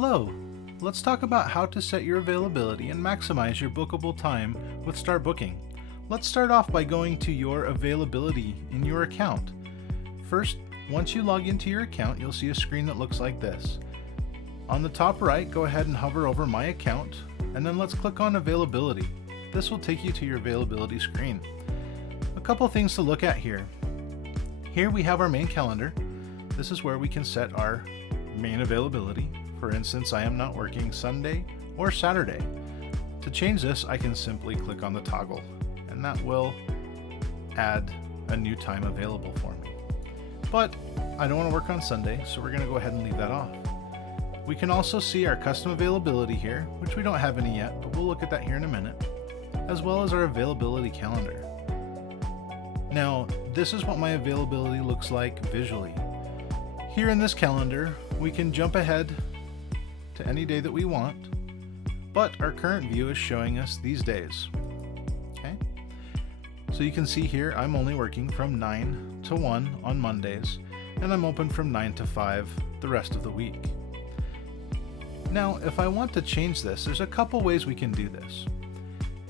Hello! Let's talk about how to set your availability and maximize your bookable time with Start Booking. Let's start off by going to your availability in your account. First, once you log into your account, you'll see a screen that looks like this. On the top right, go ahead and hover over My Account, and then let's click on Availability. This will take you to your availability screen. A couple things to look at here. Here we have our main calendar. This is where we can set our main availability. For instance, I am not working Sunday or Saturday. To change this, I can simply click on the toggle, and that will add a new time available for me. But I don't want to work on Sunday, so we're going to go ahead and leave that off. We can also see our custom availability here, which we don't have any yet, but we'll look at that here in a minute, as well as our availability calendar. Now, this is what my availability looks like visually. Here in this calendar, we can jump ahead to any day that we want, but our current view is showing us these days. Okay? So you can see here I'm only working from 9 to 1 on Mondays, and I'm open from 9 to 5 the rest of the week. Now, if I want to change this, there's a couple ways we can do this.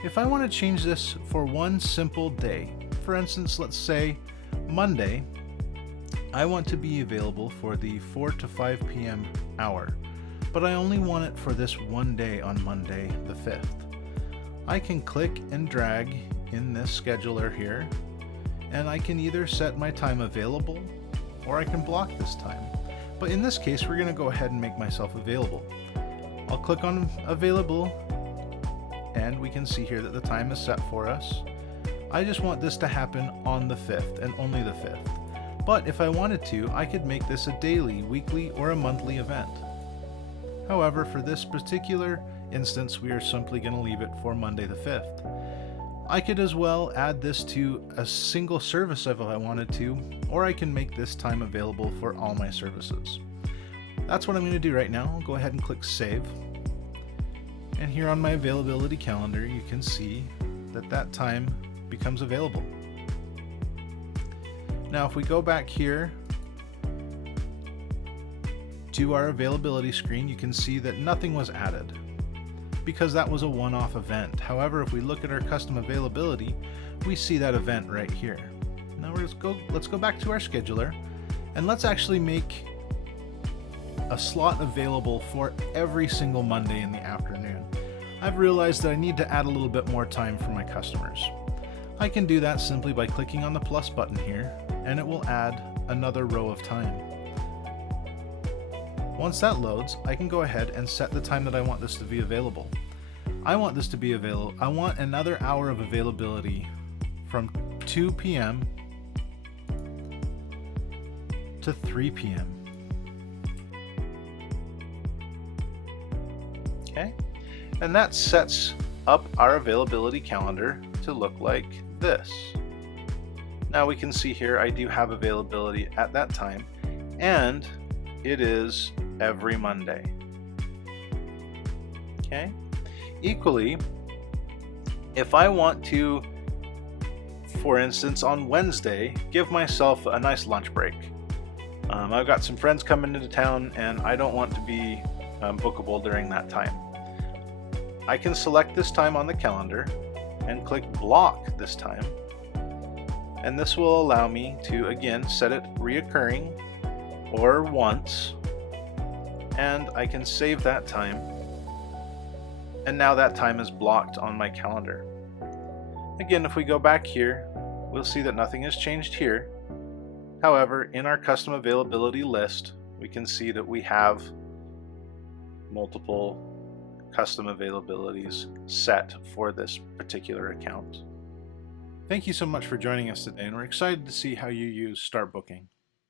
If I want to change this for one simple day, for instance, let's say Monday, I want to be available for the 4 to 5 p.m. hour, but I only want it for this one day on Monday the 5th. I can click and drag in this scheduler here, and I can either set my time available or I can block this time. But in this case, we're going to go ahead and make myself available. I'll click on available, and we can see here that the time is set for us. I just want this to happen on the 5th and only the 5th. But if I wanted to, I could make this a daily, weekly, or a monthly event. However, for this particular instance, we are simply going to leave it for Monday the 5th. I could as well add this to a single service if I wanted to, or I can make this time available for all my services. That's what I'm going to do right now. I'll go ahead and click Save. And here on my availability calendar, you can see that that time becomes available. Now, if we go back here to our availability screen, you can see that nothing was added because that was a one-off event. However, if we look at our custom availability, we see that event right here. Now let's go back to our scheduler, and let's actually make a slot available for every single Monday in the afternoon. I've realized that I need to add a little bit more time for my customers. I can do that simply by clicking on the plus button here, and it will add another row of time. Once that loads, I can go ahead and set the time that I want this to be available. I want another hour of availability from 2 p.m. to 3 p.m. Okay? And that sets up our availability calendar to look like this. Now we can see here I do have availability at that time, and it is every Monday. Okay? Equally, if I want to, for instance, on Wednesday, give myself a nice lunch break. I've got some friends coming into town and I don't want to be bookable during that time. I can select this time on the calendar and click block this time, and this will allow me to again set it reoccurring or once, and I can save that time, and now that time is blocked on my calendar. Again, if we go back here, we'll see that nothing has changed here. However, in our custom availability list, we can see that we have multiple custom availabilities set for this particular account. Thank you so much for joining us today, and we're excited to see how you use Start Booking.